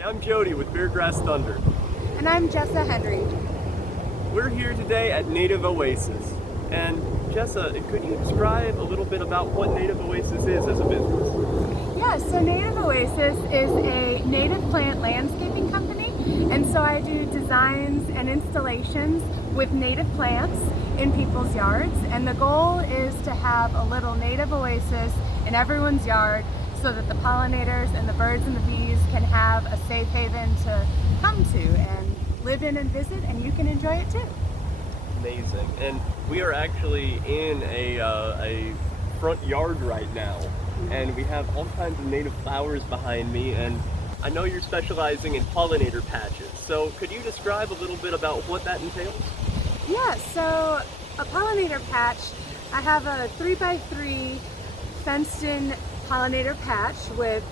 Hi, I'm Jody with Beargrass Thunder. And I'm Jessa Henry. We're here today at Native Oasis. And Jessa, could you describe a little bit about what Native Oasis is as a business? Yeah, so Native Oasis is a native plant landscaping company. And so I do designs and installations with native plants in people's yards. And the goal is to have a little native oasis in everyone's yard so that the pollinators and the birds and the bees can have a safe haven to come to and live in and visit, and you can enjoy it too. Amazing. And we are actually in a front yard right now, and we have all kinds of native flowers behind me, and I know you're specializing in pollinator patches. So could you describe a little bit about what that entails? Yeah, so a pollinator patch, I have a 3x3 fenced in pollinator patch with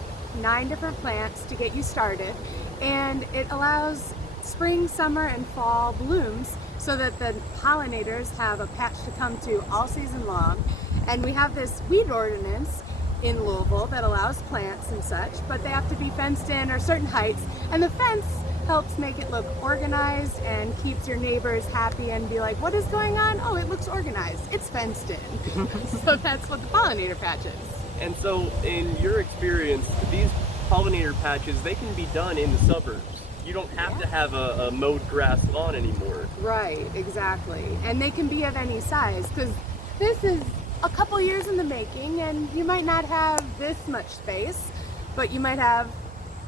9 different plants to get you started, and it allows spring, summer, and fall blooms so that the pollinators have a patch to come to all season long. And we have this weed ordinance in Louisville that allows plants and such, but they have to be fenced in or certain heights, and the fence helps make it look organized and keeps your neighbors happy and be like, what is going on? Oh, it looks organized. It's fenced in. So that's what the pollinator patch is. And so, in your experience, these pollinator patches, they can be done in the suburbs. You don't have to have a mowed grass lawn anymore. Right, exactly. And they can be of any size, because this is a couple years in the making, and you might not have this much space, but you might have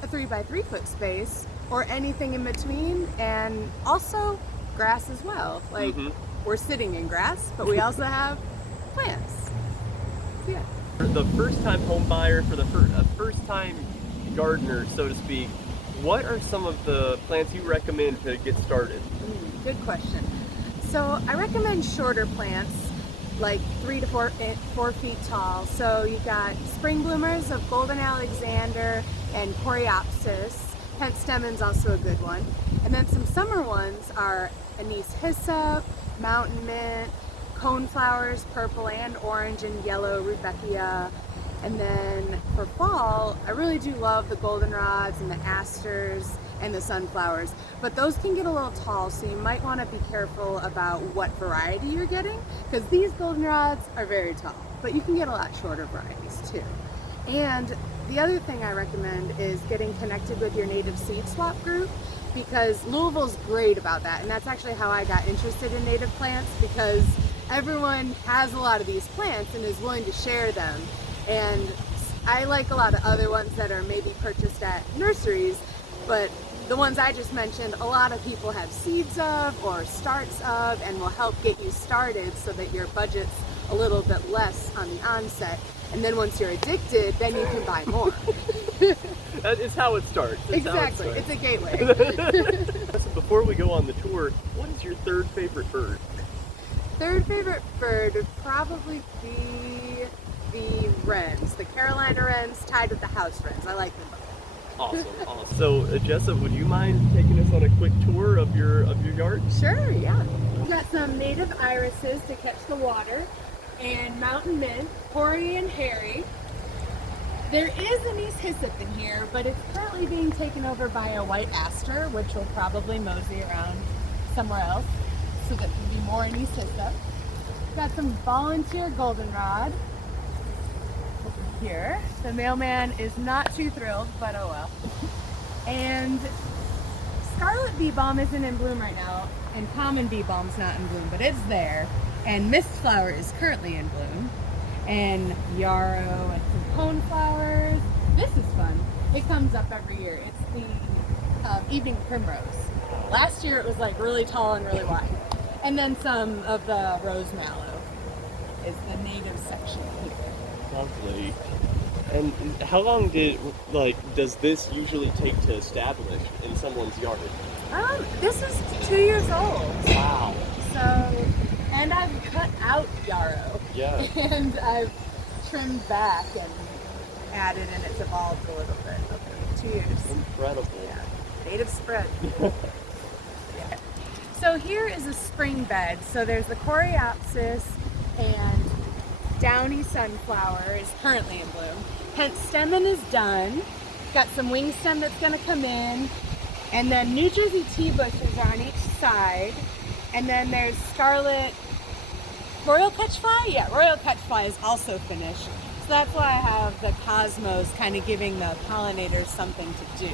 a 3x3 foot space, or anything in between, and also grass as well. Like, we're sitting in grass, but we also have plants. So, yeah. For the first-time home buyer, for the first-time gardener, so to speak, what are some of the plants you recommend to get started? Good question. So I recommend shorter plants, like 3 to 4 feet tall. So you got spring bloomers of Golden Alexander and Coreopsis. Pentstemmon's also a good one. And then some summer ones are anise hyssop, mountain mint, coneflowers, purple and orange and yellow rudbeckia. And then for fall, I really do love the goldenrods and the asters and the sunflowers, but those can get a little tall, so you might want to be careful about what variety you're getting, because these goldenrods are very tall, but you can get a lot shorter varieties too. And the other thing I recommend is getting connected with your native seed swap group, because Louisville's great about that, and that's actually how I got interested in native plants, because everyone has a lot of these plants and is willing to share them. And I like a lot of other ones that are maybe purchased at nurseries, but the ones I just mentioned, a lot of people have seeds of or starts of, and will help get you started so that your budget's a little bit less on the onset. And then once you're addicted, then you can buy more. That is how it starts. Exactly, it's a gateway. So before we go on the tour, what is your third favorite bird? Third favorite bird would probably be the wrens, the Carolina wrens tied with the house wrens. I like them both. Awesome. So, Jessa, would you mind taking us on a quick tour of your yard? Sure, yeah. We've got some native irises to catch the water, and mountain mint, hoary and hairy. There is anise hyssop in here, but it's currently being taken over by a white aster, which will probably mosey around somewhere else, so that there'll be more anise hyssop. Got some volunteer goldenrod here. The mailman is not too thrilled, but oh well. And scarlet bee balm isn't in bloom right now, and common bee balm's not in bloom, but it's there. And mist flower is currently in bloom, and yarrow and some coneflowers. This is fun. It comes up every year. It's the evening primrose. Last year it was like really tall and really wide. And then some of the rose mallow is the native section here. Lovely. And how long does this usually take to establish in someone's yard? This is 2 years old. Wow. So, and I've cut out yarrow. Yeah. And I've trimmed back and added, and it's evolved a little bit over 2 years. Incredible. Yeah. Native spread. Yeah. So here is a spring bed. So there's the Coreopsis, and downy sunflower is currently in bloom. Pentstemon is done. Got some wing stem that's gonna come in. And then New Jersey tea bushes are on each side. And then there's scarlet royal catchfly. Yeah, royal catchfly is also finished. So that's why I have the cosmos kind of giving the pollinators something to do.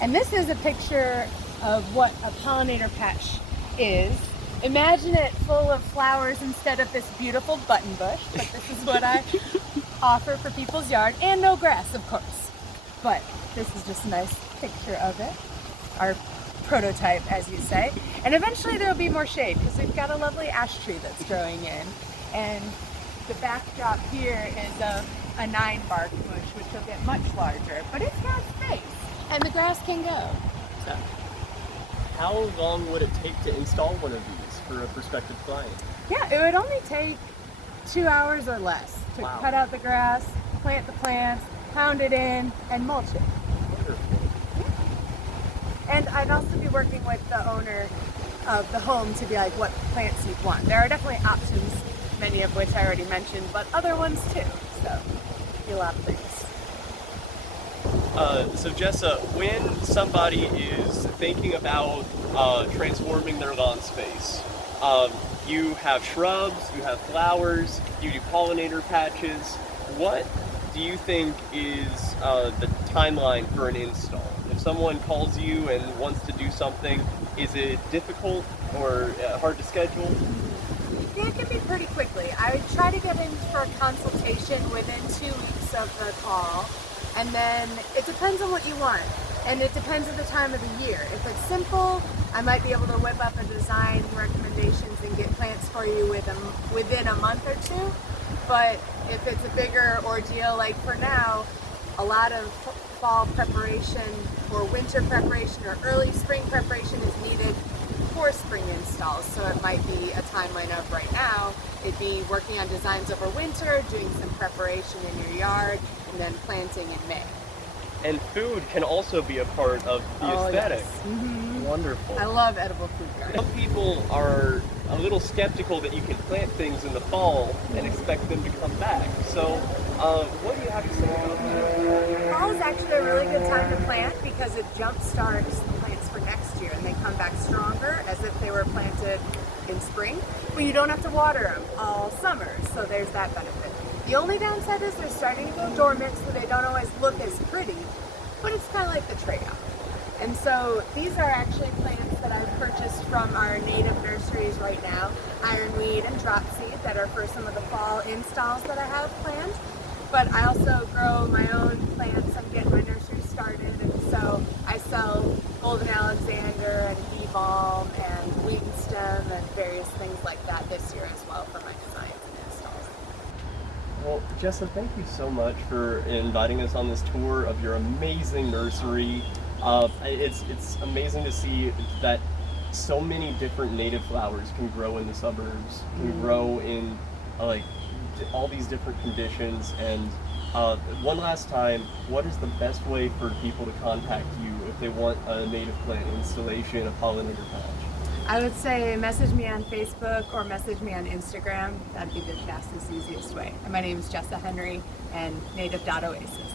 And this is a picture of what a pollinator patch is. Imagine it full of flowers instead of this beautiful button bush, but this is what I offer for people's yard, and no grass, of course. But this is just a nice picture of it, our prototype, as you say. And eventually there'll be more shade because we've got a lovely ash tree that's growing in. And the backdrop here is a 9-bark bush, which will get much larger, but it's got space, and the grass can go. So. How long would it take to install one of these for a prospective client? Yeah, it would only take 2 hours or less to Wow. cut out the grass, plant the plants, pound it in, and mulch it. Wonderful. And I'd also be working with the owner of the home to be like, what plants you'd want. There are definitely options, many of which I already mentioned, but other ones too. So, a lot of things. So Jessa, when somebody is thinking about transforming their lawn space, you have shrubs, you have flowers, you do pollinator patches. What do you think is the timeline for an install? If someone calls you and wants to do something, is it difficult or hard to schedule? Yeah, it can be pretty quickly. I would try to get in for a consultation within 2 weeks of the call. And then it depends on what you want, and it depends on the time of the year. If it's simple, I might be able to whip up a design recommendations and get plants for you within a month or two. But if it's a bigger ordeal, like for now, a lot of fall preparation or winter preparation or early spring preparation is needed for spring installs. So it might be a timeline of right now, it'd be working on designs over winter, doing some preparation in your yard, and then planting in May. And food can also be a part of the aesthetic. Yes. Mm-hmm. Wonderful. I love edible food gardens. Some people are a little skeptical that you can plant things in the fall and expect them to come back. So, what do you have to say about that? Fall is actually a really good time to plant because it jump-starts the plants for next year, and they come back stronger as if they were planted in spring. But you don't have to water them all summer, so there's that benefit. The only downside is they're starting to go dormant, so they don't always look as pretty, but it's kind of like the trade-off. And so these are actually plants that I've purchased from our native nurseries right now, ironweed and dropseed, that are for some of the fall installs that I have planned. But I also grow my own plants. I'm getting my nursery started, and so I sell golden Alexander and bee balm and wing stem and various things like that this year as well for my designs and installs. Well, Jessa, thank you so much for inviting us on this tour of your amazing nursery. It's amazing to see that so many different native flowers can grow in the suburbs, can grow in like all these different conditions. And one last time, what is the best way for people to contact you if they want a native plant installation, a pollinator patch? I would say message me on Facebook or message me on Instagram. That'd be the fastest, easiest way. And my name is Jessa Henry and native.oasis.